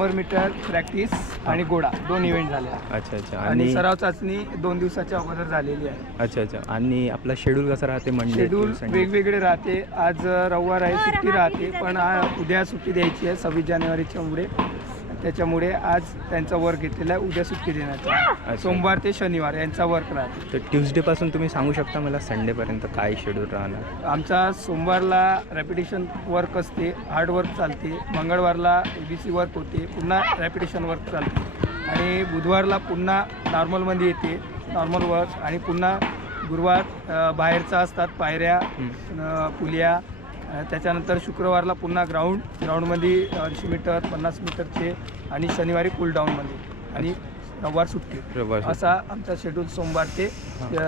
शंभर metre practice आणि गोडा दोन इव्हेंट झाले. अच्छा अच्छा. आणि आणि सराव चाचणी दोन दिवसाच्या अगोदर झालेली आहे. अच्छा अच्छा. आणि आपला शेड्यूल कसा राहते मंडे शेड्यूल वेगवेगळे राहते. आज रविवार आहे सुट्टी राहते पण आ- उद्या सुट्टी द्यायची आहे सव्वीस जानेवारीच्या मुळे त्याच्यामुळे आज त्यांचा वर्क घेतलेला आहे उद्या सुट्टी देण्यात आहे. सोमवार ते शनिवार यांचा वर्क राहते. तर ट्युजडेपासून तुम्ही सांगू शकता मला संडेपर्यंत काय शेड्यूल राहणार? आमचा सोमवारला रॅपिटेशन वर्क असते हार्ड वर्क चालते. मंगळवारला ए बी सी वर्क होते पुन्हा रॅपिटेशन वर्क चालते. आणि बुधवारला पुन्हा नॉर्मलमध्ये येते नॉर्मल वर्क आणि पुन्हा गुरुवार अ, बाहेरचा असतात पायऱ्या अ, पुलिया अ, त्याच्यानंतर शुक्रवारला पुन्हा ग्राउंड ग्राउंडमध्ये ऐंशी मीटर पन्नास मीटरचे आणि शनिवारी पुल डाऊनमध्ये आणि रविवार सुट्टी. असा आमचा शेड्यूल सोमवार ते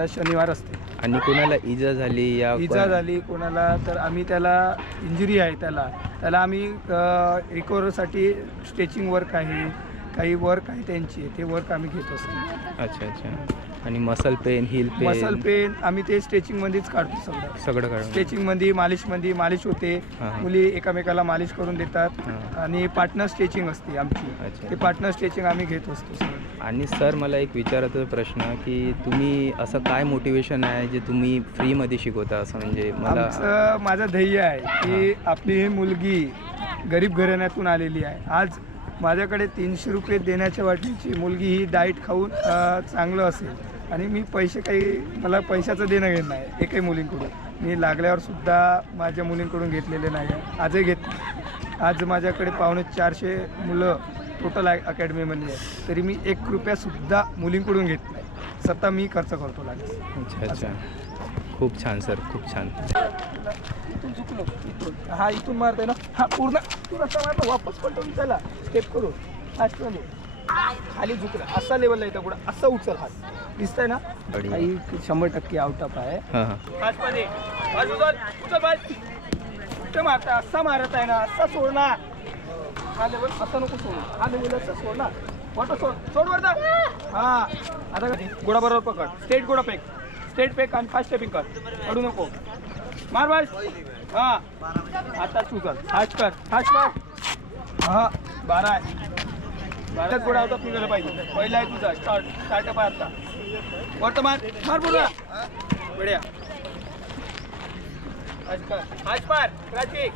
शनिवार असते. आणि कोणाला इजा झाली या इजा झाली कोणाला तर आम्ही त्याला इंजुरी आहे त्याला. त्याला आम्ही रिकवरसाठी स्ट्रेचिंग वर्क आहे. काही वर्क आहे त्यांची ते वर्क आम्ही घेत असतो. अच्छा अच्छा. आणि muscle pain heel pain muscle pain आम्ही ते स्ट्रेचिंगमध्येच काढतो सगळं. सगळं काढून. स्ट्रेचिंगमध्ये मालिशमध्ये मालिश होते. हां, हां. मुली एकामेकाला मालिश करून देतात. आणि पार्टनर स्ट्रेचिंग असते आमची. अच्छा. ते पार्टनर स्ट्रेचिंग आम्ही घेत असतो सगळं. आणि सर मला एक विचारायचा प्रश्न की तुम्ही असं काय मोटिवेशन आहे जे तुम्ही फ्रीमध्ये शिकवता? असं म्हणजे मला आमचं माझं ध्येय आहे की आपली ही मुलगी गरीब घराण्यातून आलेली आहे. आज माझ्याकडे तीनशे रुपये देण्याच्या वाटणीची मुलगी ही डाईट खाऊन चांगलं असेल. आणि मी पैसे काही मला पैशाचं देणं घेणं नाही एकही मुलींकडून. मी लागल्यावर सुद्धा माझ्या मुलींकडून घेतलेले नाही आहे. आजही घेत नाही. आज माझ्याकडे पावणे चारशे मुलं टोटल अकॅडमीमध्ये आहे तरी मी एक रुपयासुद्धा मुलींकडून घेत नाही. स्वतः मी खर्च करतो लागेल. अच्छा अच्छा. खूप छान सर खूप छान. इथून चुकलो इथून. हा इथून मारते ना. हा पूर्ण. असा मारला वापस पलटून चला स्टेप करू मध्ये. खाली झुकला. असा लेवलला येतं पुढं. असं उचल हात. दिसतंय ना. काही शंभर टक्के आउट ऑफ आहे. हां हां. कुठे मारता? असा मारत आहे ना. असा सोड ना हा लेवल असा नको सोड. हा लेवल असा सोड ना वाटो सोड. सोड वरता हा. आता? गोडा बरोबर पकड. स्टेट गोडा फेक. स्टेट पे आणि फास्ट स्टेपिंग कर. पडू नको. मार बस. हा. आता तू कर. फास्ट कर. फास्ट कर. हा. बारा आहे. बारा गोडा होता निघायला पाहिजे. पहिला आहे तुझा. स्टार्ट स्टार्टअप आहे आता. वर्तमान. मार बोला बढिया फास्ट कर. फास्ट मार ट्रॅफिक